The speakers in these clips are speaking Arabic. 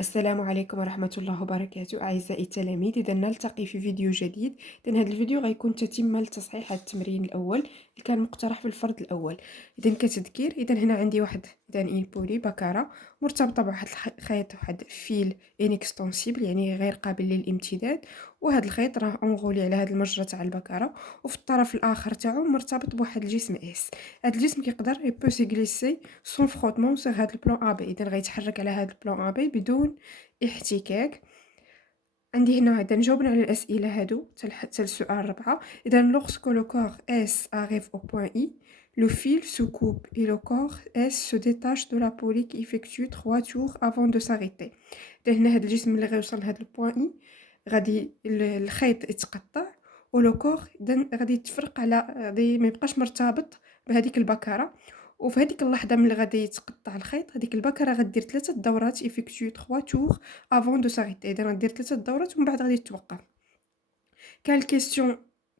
السلام عليكم ورحمة الله وبركاته أعزائي التلاميذ. إذا نلتقي في فيديو جديد. إذا هذا الفيديو غيكون تتمة لتصحيح هذا التمرين الأول اللي كان مقترح في الفرض الأول. إذا كتذكير، إذا هنا عندي واحد إنبولي بكرة مرتبطة بواحد الخيط، واحد فيل انكستونسيبل يعني غير قابل للامتداد، وهذا الخيط راه اونغولي على هذا المجرى تاع البكرة، وفي الطرف الآخر تاعو مرتبط بواحد الجسم اس. هذا الجسم كيقدر يبو سيغليسي سون فروتمون سور هذا البلان ا بي، اذا غيتحرك على هذا البلان ا بي بدون احتكاك. عندي هنا إذا نجاوبنا على الأسئلة هادو حتى السؤال الرابعة. إذا lorsque le corps S arrive au point I, le fil se coupe et le corps S se détache de la poulie qui effectue 3 tours avant de s'arrêter. إذا هنا هاد الجسم اللي غيوصل لهاد البوان إي غادي الخيط يتقطع، ولو كور إذا غادي يتفرق على غادي ميبقاش مرتبط بهذيك البكرة، وفي هذيك اللحظة ملي غادي يتقطع الخيط هذيك البكرة غدير 3 دورات effectue 3 tours avant de s'arrêter. إذا غدير 3 دورات ومن بعد غادي توقف. كان question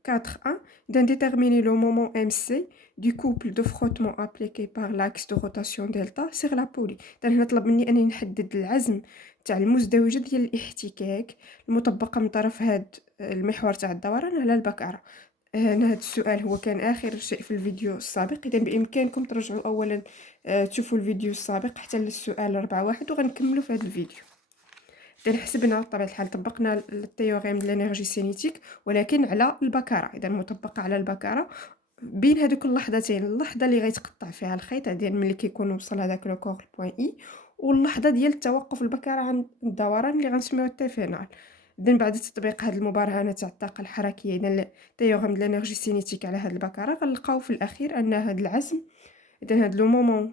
4.1 d'en déterminer le moment MC du couple de frottement appliqué par l'axe de rotation delta sur la poulie. إذا هنا طلب مني أنني نحدد العزم تاع المزدوجة ديال الاحتكاك المطبقة من طرف هاد المحور تاع الدوران على البكرة. هنا هاد السؤال هو كان آخر شيء في الفيديو السابق، إذا بإمكانكم ترجعوا أولا تشوفوا الفيديو السابق حتى للسؤال 4.1 وغنكملوا في هذا الفيديو. إذا حسبنا بطبيعة الحال طبقنا التيوريم ديال الانرجي سينيتيك ولكن على البكرة، إذا مطبقة على البكرة بين هذوك اللحظتين، اللحظة اللي غيتقطع فيها الخيط ديال ملي كيكون وصل هذاك لو كور بوين إي، واللحظة ديال توقف البكرة عن الدوران اللي غنسميوه التيفينال. إذا بعد تطبيق هذه المبرهنة تاع الطاقة الحركية، إذا التيوريم ديال الانرجي سينيتيك على هذه البكرة، غنلقاو في الأخير أن هذا العزم، إذا هذا لو مومون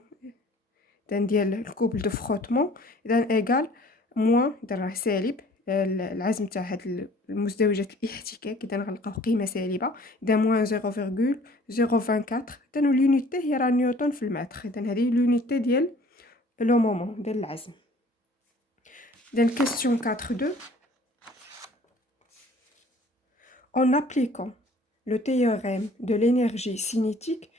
ديال الكوبل دو فروتمون إذا إيكال موان، إذا راه سالب العزم تاع هاد المزدوجة الاحتكاك، إذا غنلقاو قيمة سالبة، إذا موان 0,024. إذا اليونيتي هي راه نيوتن في المتر، إذا هذه اليونيتي ديال لو مومون ديال العزم. إذا كيستيون 4.2 en appliquant le théorème de l'énergie cinétique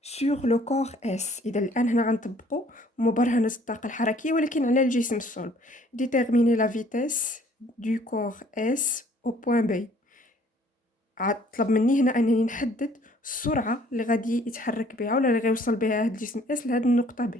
sur le corps S. إذا الآن هنا غنطبقوا مبرهنة الطاقة الحركية ولكن على الجسم الصلب. déterminer la vitesse du corps S au point B. طلب مني هنا أنني نحدد السرعة اللي غادي يتحرك بها ولا اللي غيوصل بها هاد الجسم S لهاد النقطة B.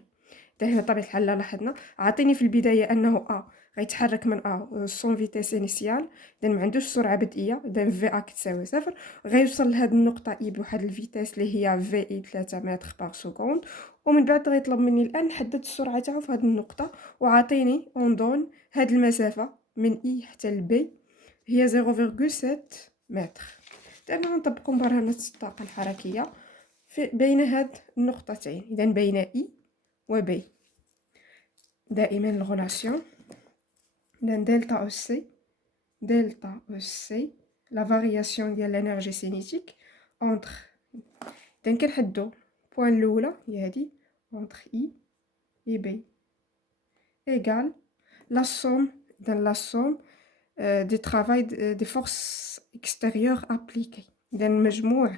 إذا هنا بطبيعة الحال لاحظنا عطيني في البداية أنه غيتحرك من سون فيتيس انيسيال، إذا ما عندوش سرعة بدئية، إذا في كتساوي 0، غيوصل لهاد النقطة إي بواحد الفيتيس اللي هي في إي 3 متر باغ سكوند، ومن بعد غيطلب مني الآن نحدد السرعة تاعو في هاد النقطة، وعطيني اون دون هاد المسافة من إي حتى لبي هي 0,7 متر. إذا غنطبقو مبرهنة الطاقة الحركية بين هاد النقطتين، إذا بين إي وبي. دائما الغولاسيون دلتا او سي لا فارياسيون ديال الانرجي سينيتيك اونتر، اذا كنحدو بوين الاولى هي هادي اونتر اي اي بي ايغال لا سوم، اذا لا سوم دي ترافاي دي فورس اكستيريور ابليكي، اذا مجموع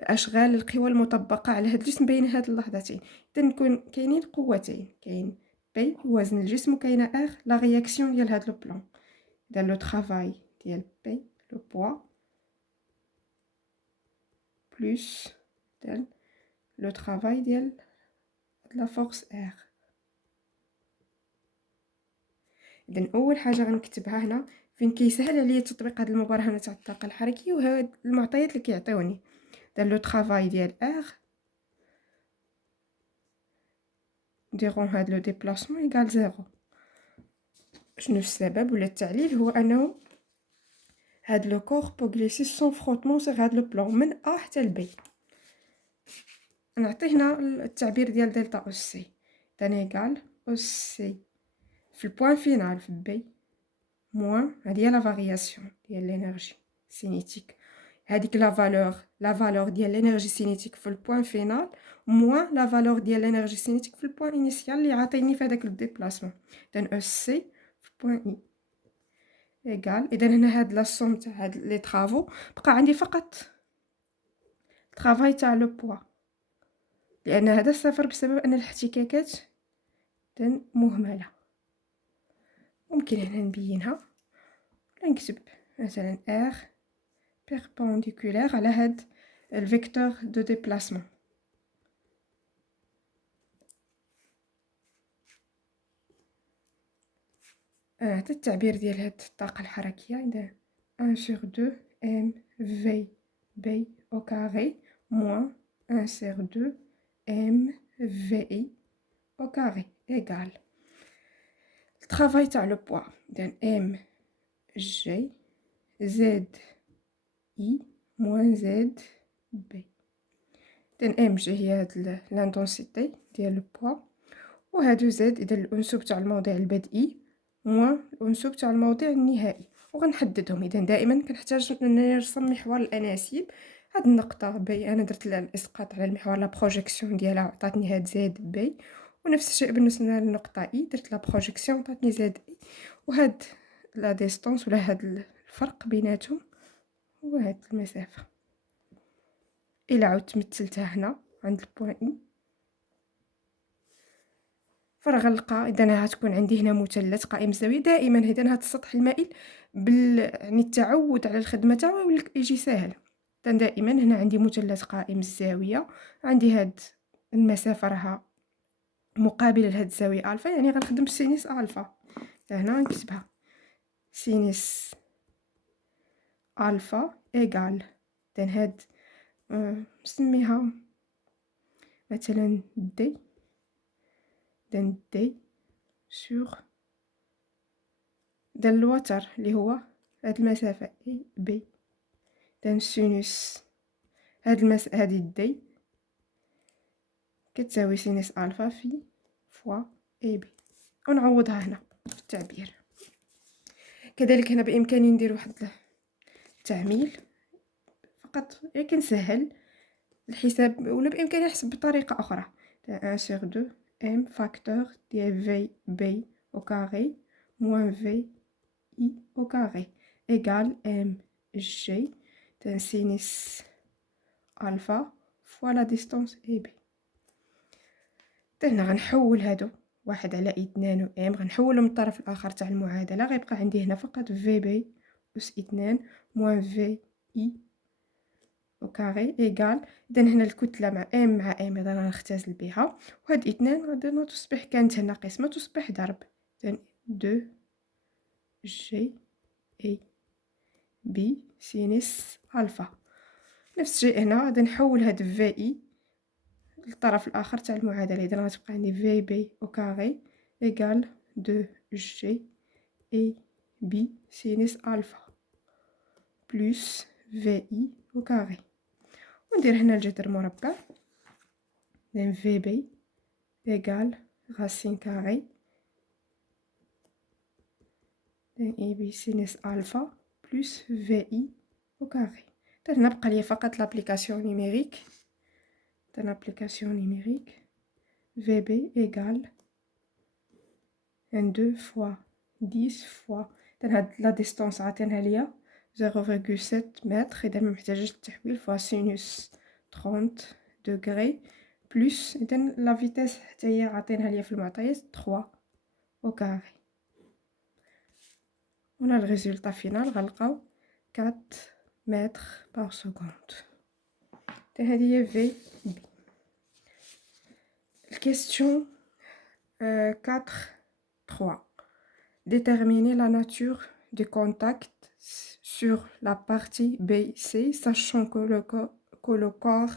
اشغال القوى المطبقه على هاد الجسم بين هاد اللحظتين. اذا نكون كاينين قوتين، كاين بي وزن الجسم وكاين ار لا رياكسيون ديال هاد لو بلان. اذا لو ترافاي ديال بي لو بوا بلس اذا لو ترافاي ديال لا فورس ار. اذا اول حاجه غنكتبها هنا فين كيسهل عليا تطبيق هاد المبرهنه تاع الطاقه الحركيه وهاد المعطيات اللي كيعطيوني. اذا لو ترافاي ديال ار ديرون هاد لو ديبلاسمون ايكال 0. شنو السبب ولا التعليل؟ هو انه هاد لو كور بو غليسي سون فروتمون سيغ هاد لو بلان من ا حتى لبي. نعطي هنا التعبير ديال دلتا او سي، اذا ايكال او سي في البوان فينال في بي موان هادي هي لا فارياسيون ديال الانرجي سينيتيك، هذيك لا فالور ديال الانرجي سينيتيك في البوان فينال موان لا فالور ديال الانرجي سينيتيك في البوان انيسيال اللي عطيني في هذاك الديبلاسمون. اذا او سي في بوان اي ايغال، اذا هنا هاد لا سوم تاع هاد لي طرافو بقى عندي فقط الطرافاي تاع لو بوا، لان هذا صفر بسبب ان الاحتكاكات مهمله. ممكن هنا نبينها ولا نكتب مثلا R perpendiculaire على هاد الفيكتور دو ديبلاسمون. هذا التعبير ديال هاد الطاقة الحركية، إذا 1 sur 2 m v b au carré moins 1 sur 2 m vi au carré égal الترافاي تاع لو بوا، إذا m g z i moins z b. إذا m g هي هاد الانتونسيتي ديال لو بوا، وهادو z إذا الأنسوب تاع الموضع البدئي موان الأنسوب تاع الموضع النهائي، وغنحددهم. إذا دائما كنحتاج نرسم محور الأناسيب. هاد النقطة بي أنا درت لها الإسقاط على المحور لا بروجيكسيون ديالها عطاتني هاد زد بي، ونفس الشيء بالنسبة للنقطة إي درت لا بروجيكسيون عطاتني زد إي، وهاد لا ديستونس ولا هاد الفرق بيناتهم هو هاد المسافة. إلا عاودت مثلتها هنا عند البوان إي فغنلقى إذا غتكون عندي هنا مثلث قائم الزاوية. دائما إذا هاد السطح المائل يعني التعود على الخدمة تاعو يجي ساهل. دائما هنا عندي مثلث قائم الزاوية، عندي هاد المسافة راها مقابلة لهاد الزاوية ألفا، يعني غنخدم سينيس ألفا. هنا نكتبها سينيس ألفا إيغال هاد نسميها مثلا دي دي سور ديال الوتر اللي هو هاد المسافة اي بي. سينوس هادي دي كتساوي سينوس الفا في فوا اي بي، ونعوضها هنا في التعبير. كذلك هنا بامكاني ندير واحد التعميل فقط كنسهل الحساب، ولا بامكاني نحسب بطريقه اخرى. 1 sur 2 m فاكتور ديال في بي au carré moins في i au carré égal m g sinus alpha fois la distance AB. هنا غنحول هادو 1/2 و m غنحولهم للطرف الاخر تاع المعادله، غيبقى عندي هنا فقط في بي أس 2 موان في اي au carré égal. إذا هنا الكتله مع m مع m إذا غنختزل بها، وهاد 2 غادي تصبح كانت هنا قسمه تصبح ضرب. إذا 2 جي اي بي سينيس ألفا. نفس الشيء هنا غادي نحول هاد في اي للطرف الآخر تاع المعادلة. إذا غتبقى عندي في بي أو كاري إيغال 2 جي اي بي سينيس ألفا بلوس في اي أو كاري، وندير هنا الجذر مربع. إذا في بي إيغال راسين كاري اي بي سينيس ألفا بلوس في اي أو كاري. هنا بقى لي فقط لابليكاسيون نيميريك. VB égale 2 fois 10 fois هاد لا ديستونس عطيناها ليا 0.7 متر، اذا محتاجاش التحويل فوا سينوس 30 دوغري بلس اذا لا فيتاس حتى هي عطيناها ليا في المعطيات 3 او كاري. هنا الريزولطا فينال غنلقاو 4 متر بار سكوند. هذه هي في بي. Question 4.3. Déterminer la nature du contact sur la partie BC, sachant que le corps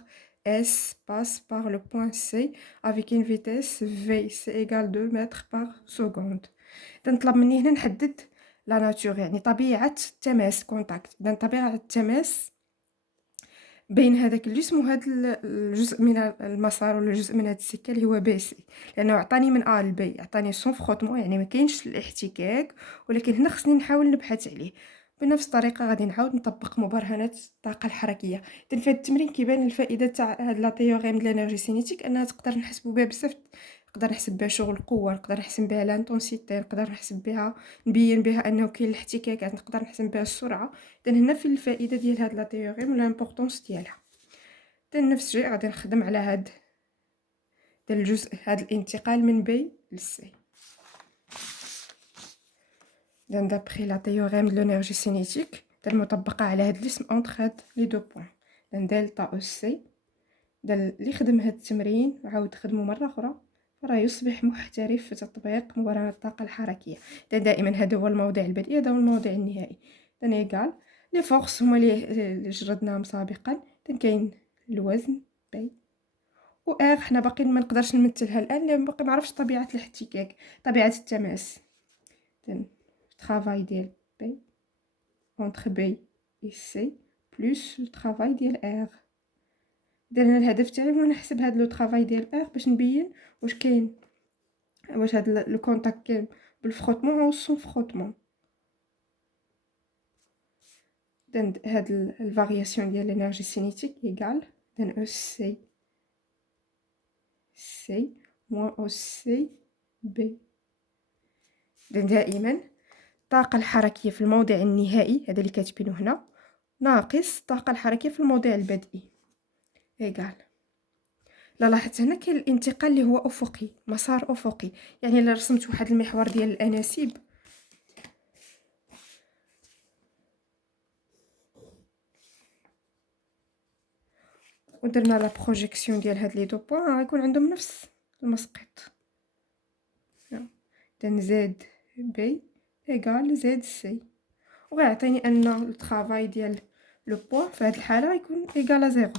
S passe par le point C avec une vitesse V, c'est égal 2 mètres par seconde. نطلب مني هنا نحدد لا ناتور، يعني طبيعة التماس كونتاكت. إذا طبيعة التماس بين هذاك الجسم وهذا الجزء من المسار ولا جزء من هذا السكه اللي هو بي سي، لانه عطاني من ا لبي، عطاني سون فروتمون، يعني ما كاينش الاحتكاك، ولكن هنا خصني نحاول نبحث عليه. بنفس الطريقه غادي نعاود نطبق مبرهنات الطاقه الحركيه. اذا في هذا التمرين كيبان الفائده تاع هاد لا تيوريم ديال الانرجي سينيتيك، انها تقدر نحسبوا بها بزاف. نقدر نحسب بها شغل القوه، نقدر نحسب بها لانتونسيتي، نقدر نحسب بها نبين بها انه كاين الاحتكاكات، نقدر نحسب بها السرعه. اذا هنا في الفائده ديال هاد لا تيوريم والامبورطونس ديالها. نفس الشيء غادي نخدم على هاد الجزء، هاد الانتقال من بي لسي. d'après la théorème de l'énergie cinétique المطبقة على هاد الاسم entre هاد لي دو بوين دلتا أو سي. اللي خدم هاد التمرين وعاود خدمو مرة أخرى راه يصبح محترف في تطبيق مبرهن الطاقة الحركية. دائما هذا هو الموضع البدئي، هذا هو الموضع النهائي. إيكال لي فورس هما اللي جردناهم سابقا. كاين الوزن بي و ار، حنا باقي ما نقدرش نمثلها الآن لأن باقي ما عرفتش طبيعة الاحتكاك، طبيعة التماس. travail ديال بي entre B et C plus le travail ديال R. انا الهدف تاعي هو نحسب هاد لو طرافاي ديال R باش نبين واش كاين، واش هاد لو كونتاكت كاين بالفروتمون او سون فروتمون. هاد الفارياسيون ديال الانرجي سينيتيك ايغال او سي سي موان او سي بي. دائما الطاقة الحركية في الموضع النهائي، هذا اللي كاتبينه هنا، ناقص الطاقة الحركية في الموضع البدئي ايغال. لاحظت هنا كاين الانتقال اللي هو افقي، مسار افقي. يعني الا رسمت واحد المحور ديال الاناسيب ودرنا لا بروجيكسيون ديال هاد لي دو بوين غيكون عندهم نفس المسقط. زد بي ايغال زد سي، وغيعطيني ان الطرافاي ديال لو بوين في هاد الحاله غيكون ايغال زيرو.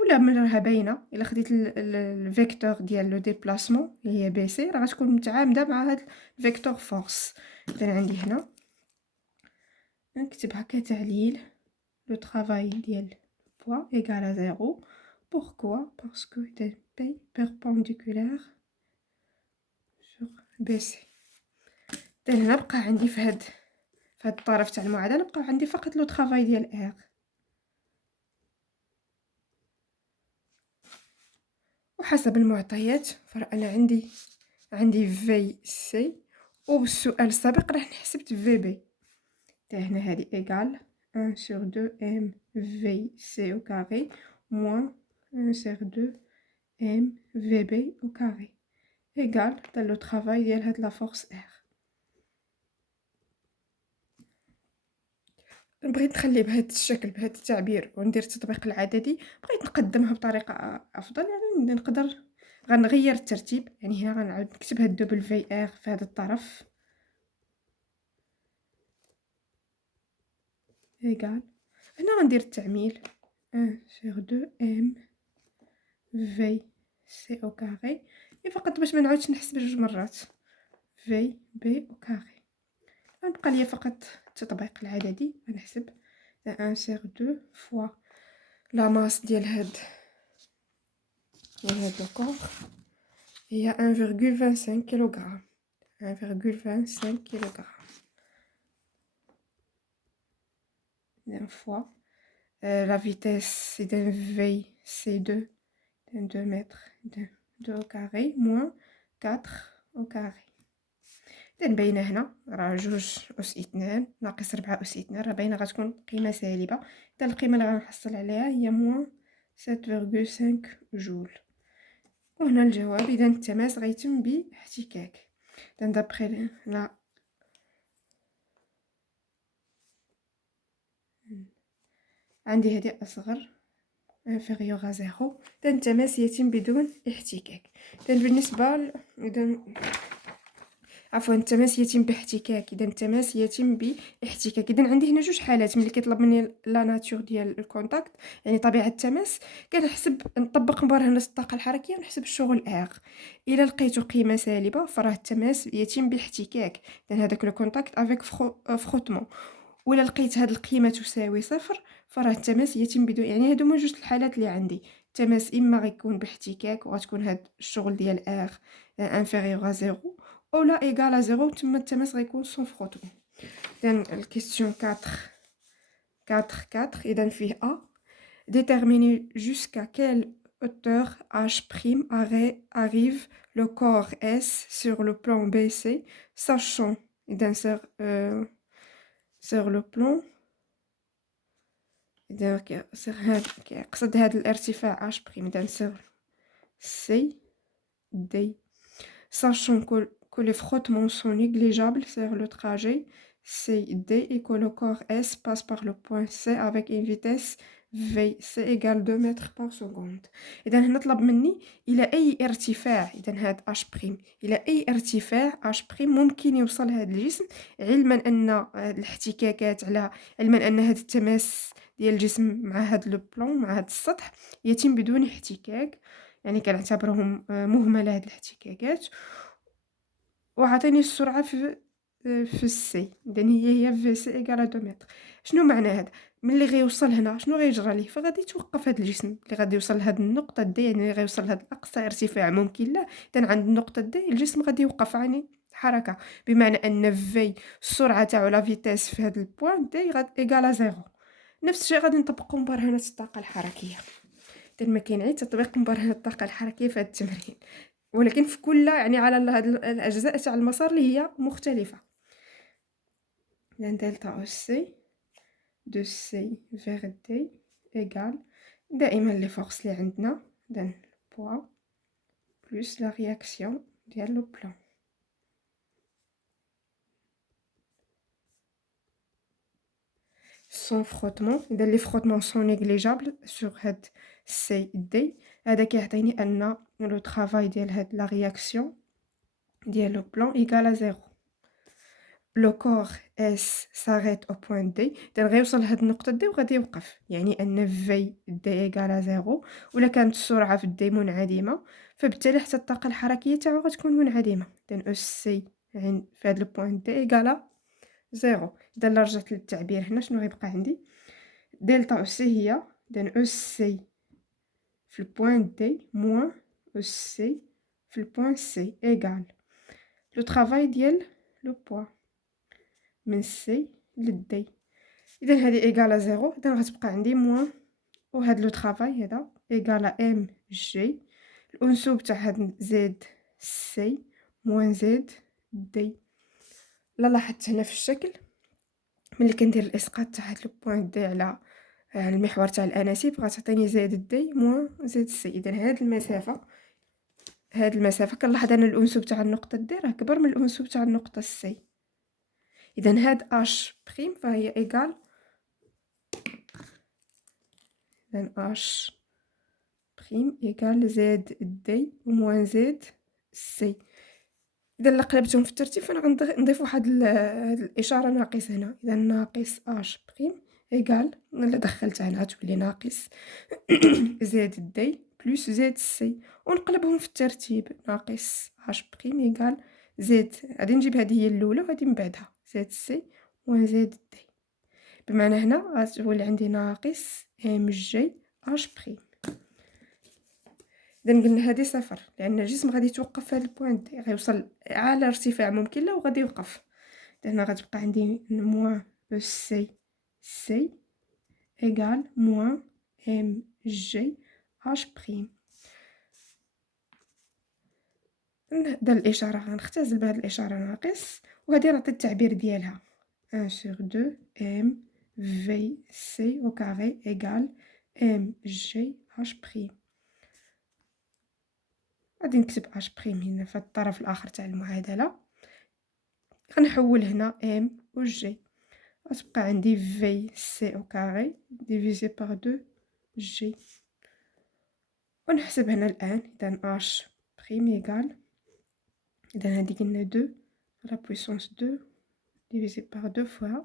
ولا من راها باينه الا خديت الفيكتور ديال لو ديبلاسمون اللي هي بي سي راه غتكون متعامده مع هاد الفيكتور فورس. عندي هنا نكتبها كتعليل le travail ديال poids égale à 0. Pourquoi? Parce que P perpendiculaire sur BC. هنا بقى عندي في هاد الطرف تاع المعادله بقى عندي فقط لو طرافاي ديال R. وحسب المعطيات فانا عندي في سي، وبالسؤال السابق راه حسبت في بي. هنا هذه ايغال 1 sur 2 m v c au carré moins 1 sur 2 m vb au carré égal le travail ديال هاد لا فورس R. بغيت نخلي بهذا الشكل بهذا التعبير وندير التطبيق العددي، بغيت نقدمها بطريقه افضل. يعني نقدر غنغير الترتيب، يعني هنا غنعاود نكتب هاد دبل في ار في هذا الطرف ايغال. هنا غندير التعميل 1 sur 2 m في سي او كاري، فقط باش ما نعاودش نحسب جوج مرات في بي او كاري. غنبقى ليا فقط التطبيق العددي. غنحسب 1 sur 2 فوا لا ماس ديال هاد لو كور هي 1,25 كيلوغرام. 1,25 كيلوغرام فوا la vitesse d'un V C2 2 mètres 2 au carré moins 4 au carré. باينه هنا راه 2 أس 2 ناقص 4 أس 2 راه باينه غتكون قيمه سالبه. القيمه اللي غنحصل عليها هي moins 7,5 جول. وهنا الجواب. اذا التماس غيتم باحتكاك. دابخي لا عندي هذه اصغر inférieur à 0. التماس يتم بدون احتكاك. بالنسبه عفوا التماس يتم باحتكاك. اذا التماس يتم باحتكاك. اذا عندي هنا جوج حالات ملي كيطلب مني لا ناتور ديال الكونتاكت، يعني طبيعه التماس. كنحسب نطبق مبرهن الطاقه الحركيه ونحسب الشغل ار. الا لقيتو قيمه سالبه فراه التماس يتم باحتكاك، لان هذاك لو كونتاكت افيك فروتمون. ولا لقيت هاد القيمه تساوي صفر فراه التماس يتم بدون. يعني هادو هما جوج الحالات اللي عندي. التماس اما غيكون باحتكاك وغتكون هاد الشغل ديال ار انفيريور à 0 او لا ايغال à 0 تما التماس غيكون سون فروتمون. اذا الكيستيون 4 اذا فيه ا déterminer jusqu'à quelle hauteur h' arrive le corps S sur le plan BC sachant اذا sur le plan إذا كيقصد هذا الارتفاع اش بريم. إذا سير سي دي sachant que que les frottements sont négligeables sur le trajet C, D et que le corps S passe par le point C avec une vitesse V. C égale 2 mètres par seconde. إذا هنا طلب مني إلى أي ارتفاع، إذا هاد H بريم، إلى أي ارتفاع H بريم ممكن يوصل هاد الجسم، علما أن الاحتكاكات علما أن هاد التماس ديال الجسم مع هاد لو بلون، مع هاد السطح يتم بدون احتكاك، يعني كنعتبرهم مهملة هاد الاحتكاكات. وعطيني السرعة في السي، إذن هي في سي إيكال 2 متر. شنو معنى هذا؟ ملي غيوصل هنا شنو غيجرى ليه؟ فغادي يتوقف هذا الجسم اللي غادي يوصل لهاد النقطة دي، يعني غيوصل لهاد أقصى ارتفاع ممكن له. إذن عند النقطة دي الجسم غادي يوقف عن حركة، بمعنى أن في السرعة تاعو لا فيتاس في هاد البوان دي غادي إيكالا زيرو. نفس الشيء غادي نطبقو مبرهنة الطاقة الحركية. إذن ما كاين غير تطبيق مبرهنة الطاقة الحركية في هاد التمرين، ولكن في كل يعني على هاد الأجزاء تاع المسار اللي هي مختلفة. إذن دلتا أو سي دو سي فيغ دي إيكال دائما لي فورس اللي عندنا، إذن البوا بلوس لا رياكسيون ديال لو بلان. سون فروتمون، إذا لي فروتمون سون نيغليجابل سور هاد سي دي، هذا كيعطيني أن لو طرافاي ديال هاد لا رياكسيون ديال لو بلان إيكال زيرو. لو كور اس s'arrête au point D، إذا غيوصل لهاد النقطة دي وغادي يوقف، يعني أن في دي إيكال زيرو، ولا كانت السرعة في الدي منعدمة فبالتالي حتى الطاقة الحركية تاعو غتكون منعدمة. إذن أو سي في هاد لو بوان دي إيكال زيرو. إذا إلا رجعت للتعبير هنا شنو غيبقى عندي؟ دلتا أو سي هي إذن أو سي في البوان دي موان أو سي في البوان سي إيكال لو طرافاي ديال لو بوا من سي للدي. إذا هذه إيكالا زيرو، إذا غتبقى عندي موان وهاد لو طرافاي هذا إيكالا ام جي، الأنسوب تاع هاد زد سي موان زد دي. لا لاحظت هنا في الشكل ملي كندير الإسقاط تاع هاد لو بوين دي على المحور تاع الأناسيب غتعطيني زد دي موان زد سي. إذا هاد المسافة كنلاحظ أن الأنسوب تاع النقطة دي راه كبر من الأنسوب تاع النقطة سي. إذا هاد اش بريم فهي إيكال، إذن اش بريم إيكال زد دي موان زد سي. إذا إلا قلبتهم في الترتيب فأنا غنضيف واحد هاد الإشارة ناقص هنا. إذا ناقص اش بريم إيكال، إلا دخلتها هنا غتولي ناقص زد دي بلوس زد سي، ونقلبهم في الترتيب. ناقص اش بريم إيكال زد، غادي نجيب هذه هي الأولى وهذه من بعدها زد سي موان زد دي، بمعنى هنا غتولي عندي ناقص ام جي اش بريم. إذا قلنا هذه صفر لأن الجسم غادي يتوقف في هذا البوان دي، غيوصل على ارتفاع ممكن له وغادي يوقف. هنا غتبقى عندي موان او سي سي إيكال موان ام جي اش بريم. هذا الإشارة غنختزل بهذه الإشارة ناقص، وغادي نعطي التعبير ديالها 1 sur 2 ام في سي au carré إيكال ام جي اش بريم. غادي نكتب اش بريم هنا في الطرف الآخر تاع المعادلة، غنحول هنا ام و جي، غتبقى عندي في سي au carré ديفيزي باغ 2 جي. ونحسب هنا الآن. إذا اش بريم إيكال، إذا هادي قلنا 2 على بويسونس 2 divisé par 2 fois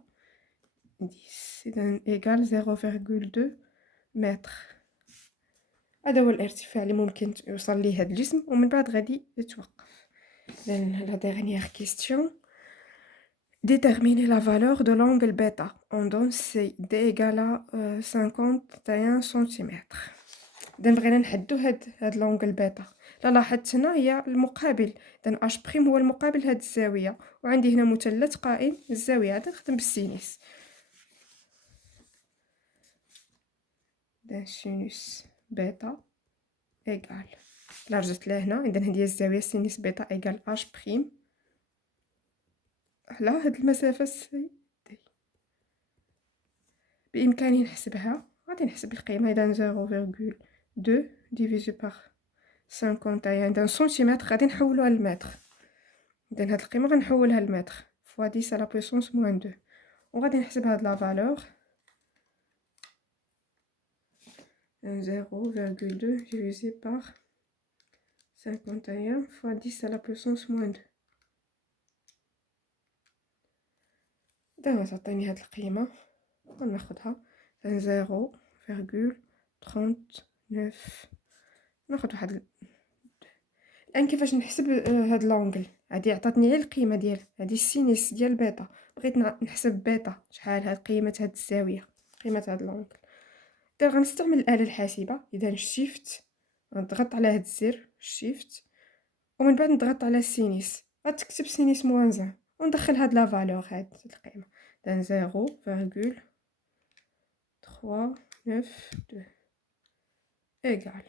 10، إذا إيكال 0,2 متر. هذا هو الارتفاع اللي ممكن يوصل ليه هذا الجسم، ومن بعد غادي يتوقف. إذا لا dernière question، déterminer la valeur de l'angle bêta en donne C D égale à 51 سنتيمتر. إذا بغينا نحدو هاد لونغل بيتا، لا لاحظت هنا هي المقابل، إذا اش بريم هو المقابل هاد الزاوية، وعندي هنا مثلث قائم الزاوية، غادي نخدم بالسينيس. إذا سينوس بيتا إيكال، إلا رجعت لهنا إذا هادي هي الزاوية سينوس بيتا إيكال اش بريم على هاد المسافة سي دي. بإمكاني نحسبها، غادي نحسب القيمة. إذا 0,2 divisé par 51، إذا سنتيمتر غادي نحولوها للمتر. إذا هاد القيمة غنحولها لمتر فوا 10 على بويسونس موان 2 وغادي نحسب هاد لا فالور 0,2 divisé par 51 fois 10 à la puissance moins 2. دابا تعطيني هاد القيمة وناخدها 0,39. ناخد واحد الآن كيفاش نحسب هاد لونغل. هادي عطاتني غير القيمة ديال هادي السينيس ديال بيتا، بغيت نحسب بيتا شحال هاد قيمة هاد الزاوية، قيمة هاد لونغل. دابا غنستعمل الآلة الحاسبة. إذا شيفت نضغط على هاد الزر شيفت ومن بعد نضغط على السينيس، غتكتب سينيس موان زان وندخل هاد لا فالور هاد القيمة دان 0,392 إيكال.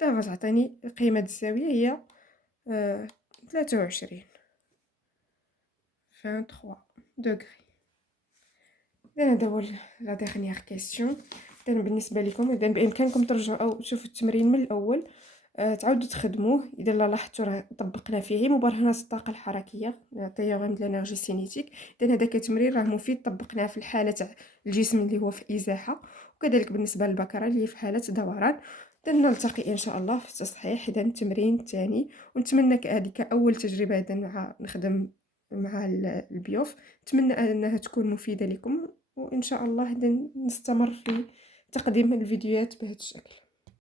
دابا تعطيني قيمة الزاوية هي 23 دوغري. إذا هذا هو لا ديرنيير كيسيون. إذا بالنسبة لكم إذا بإمكانكم ترجعوا تشوفوا التمرين من الأول، تعاودوا تخدموه. إذا لاحظتوا راه طبقنا فيه مبرهنات الطاقة الحركية تيوريم د لانرجي سينيتيك. إذا هذا كتمرين راه مفيد، طبقناه في الحالة تاع الجسم اللي هو في إزاحة، وكذلك بالنسبة للبكرة اللي هي في حالة دوران. إذا نلتقي إن شاء الله في التصحيح إذا التمرين الثاني، ونتمنى هذه كأول تجربة إذا مع نخدم مع البيوف. نتمنى أنها تكون مفيدة لكم، وإن شاء الله إذا نستمر في تقديم الفيديوهات بهذا الشكل.